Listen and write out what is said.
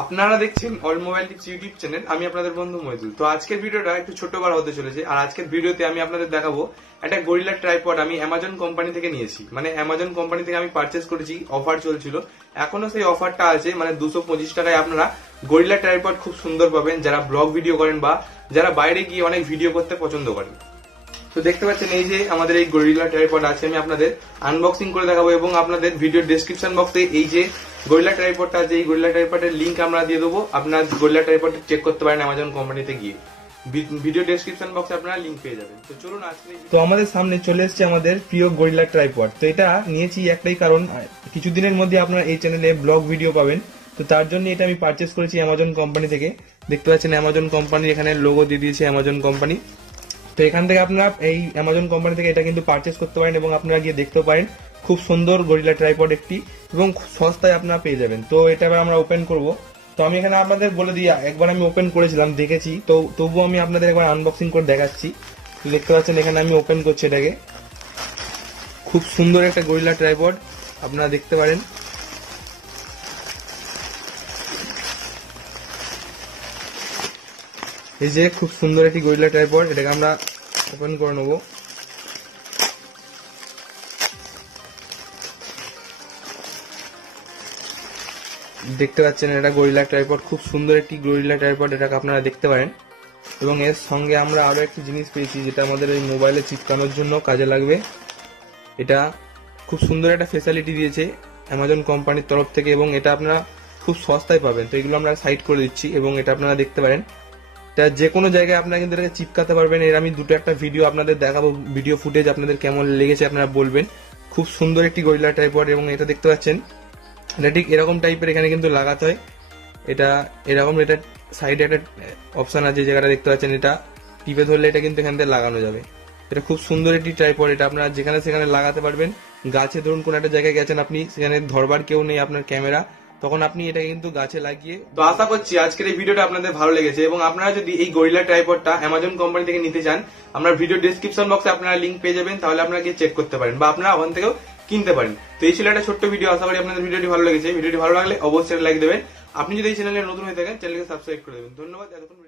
আপনারা দেখছেন all mobile tips YouTube channel. আমি আপনাদের বন্ধু মইদুল। তো আজকের ভিডিওটা একটু ছোট বড় হতে চলেছে। আর আজকের ভিডিওতে আমি আপনাদের দেখাবো একটা গরিলা ট্রাইপড আমি অ্যামাজন কোম্পানি থেকে নিয়েছি। মানে অ্যামাজন কোম্পানি থেকে আমি পারচেস করেছি, অফার চলছিল, এখনো সেই অফারটা আছে। মানে 225 টাকায় আপনারা গরিলা ট্রাইপড খুব সুন্দর পাবেন, যারা ব্লগ ভিডিও করেন বা যারা বাইরে গিয়ে অনেক ভিডিও করতে পছন্দ করেন। তো দেখতে পাচ্ছেন এই যে আমাদের এই গরিলা ট্রাইপড আছে, আমি আপনাদের আনবক্সিং করে দেখাবো এবং আপনাদের ভিডিও ডেসক্রিপশন বক্সে এই যে গরিলা ট্রাইপডটা আছে, এই গরিলা ট্রাইপডের লিংক আমরা দিয়ে দেবো। আপনার গরিলা ট্রাইপড চেক করতে পারেন অ্যামাজন কোম্পানিতে গিয়ে, ভিডিও ডেসক্রিপশন বক্সে আপনারা লিংক পেয়ে যাবেন। তো চলুন আজকে তো আমাদের সামনে চলে এসেছে আমাদের প্রিয় গরিলা ট্রাইপড। তো এটা নিয়েছি একটাই কারণ, কিছুদিনের মধ্যে আপনারা এই চ্যানেলে ব্লগ ভিডিও পাবেন। তো তার জন্য এটা আমি পারচেস করেছি অ্যামাজন কোম্পানি থেকে। দেখতে পাচ্ছেন অ্যামাজন কোম্পানি, এখানে লোগো দিয়ে দিয়েছে অ্যামাজন কোম্পানি। তো এখান থেকে আপনারা এই অ্যামাজন কোম্পানি থেকে এটা কিন্তু পারচেস করতে পারেন এবং আপনারা গিয়ে দেখতেও পারেন। খুব সুন্দর গরিলা ট্রাইপড একটি এবং সস্তায় আপনারা পেয়ে যাবেন। তো এটা এবার আমরা ওপেন করব। তো আমি এখানে আপনাদের বলে দিই, একবার আমি ওপেন করেছিলাম, দেখেছি, তো তবুও আমি আপনাদের একবার আনবক্সিং করে দেখাচ্ছি। দেখতে পাচ্ছেন এখানে আমি ওপেন করছি এটাকে। খুব সুন্দর একটা গরিলা ট্রাইপড আপনারা দেখতে পারেন। এই যে খুব সুন্দর একটি গরিলা ট্রাইপড, এটাকে আমরা ওপেন করে নেব। দেখতে পাচ্ছেন এটা গরিলা ট্রাইপড, খুব সুন্দর একটি গরিলা ট্রাইপড, এটাকে আপনারা দেখতে পারেন। এবং এর সঙ্গে আমরা আরো একটি জিনিস পেয়েছি যেটা আমাদের এই মোবাইলে চিপকানোর জন্য কাজে লাগবে। এটা খুব সুন্দর একটা ফেসিলিটি দিয়েছে অ্যামাজন কোম্পানির তরফ থেকে এবং এটা আপনারা খুব সস্তায় পাবেন। তো এগুলো আমরা সাইড করে দিচ্ছি এবং এটা আপনারা দেখতে পারেন। এটা যে কোনো জায়গায় আপনারা কিন্তু এটাকে চিপকাতে পারবেন। এর আমি দুটো একটা ভিডিও আপনাদের দেখাবো, ভিডিও ফুটেজ, আপনাদের কেমন লেগেছে আপনারা বলবেন। খুব সুন্দর একটি গরিলা ট্রাইপড এবং এটা দেখতে পাচ্ছেন এটা ঠিক এরকম টাইপের, এখানে কিন্তু লাগাতে হয়। এটা এরকম, এটা সাইডে একটা অপশন আছে, জায়গাটা দেখতে পাচ্ছেন, এটা টিপে ধরলে এটা কিন্তু এখান থেকে লাগানো যাবে। এটা খুব সুন্দর একটি ট্রাইপড, এটা আপনারা যেখানে সেখানে লাগাতে পারবেন। গাছে ধরুন কোন একটা জায়গায় গেছেন আপনি, সেখানে ধরবার কেউ নেই আপনার ক্যামেরা, তখন আপনি এটা কিন্তু গাছে লাগিয়ে। তো আশা করছি আজকের এই ভিডিওটা আপনাদের ভালো লেগেছে এবং আপনারা যদি এই গরিলা ট্রাইপডটা অ্যামাজন কোম্পানি থেকে নিতে চান, আমরা ভিডিও ডেসক্রিপশন বক্সে আপনারা লিংক পেয়ে যাবেন, তাহলে আপনারা গিয়ে চেক করতে পারেন বা আপনারা ওখান থেকেও কিনতে পারেন। তো এই ছিল একটা ছোট্ট ভিডিও, আশা করি আপনাদের ভিডিওটি ভালো লেগেছে। ভিডিওটি ভালো লাগলে অবশ্যই লাইক দেবেন। আপনি যদি এই চ্যানেলে নতুন হয়ে থাকেন চ্যানেলকে সাবস্ক্রাইব করে দেবেন। ধন্যবাদ। এতক্ষণ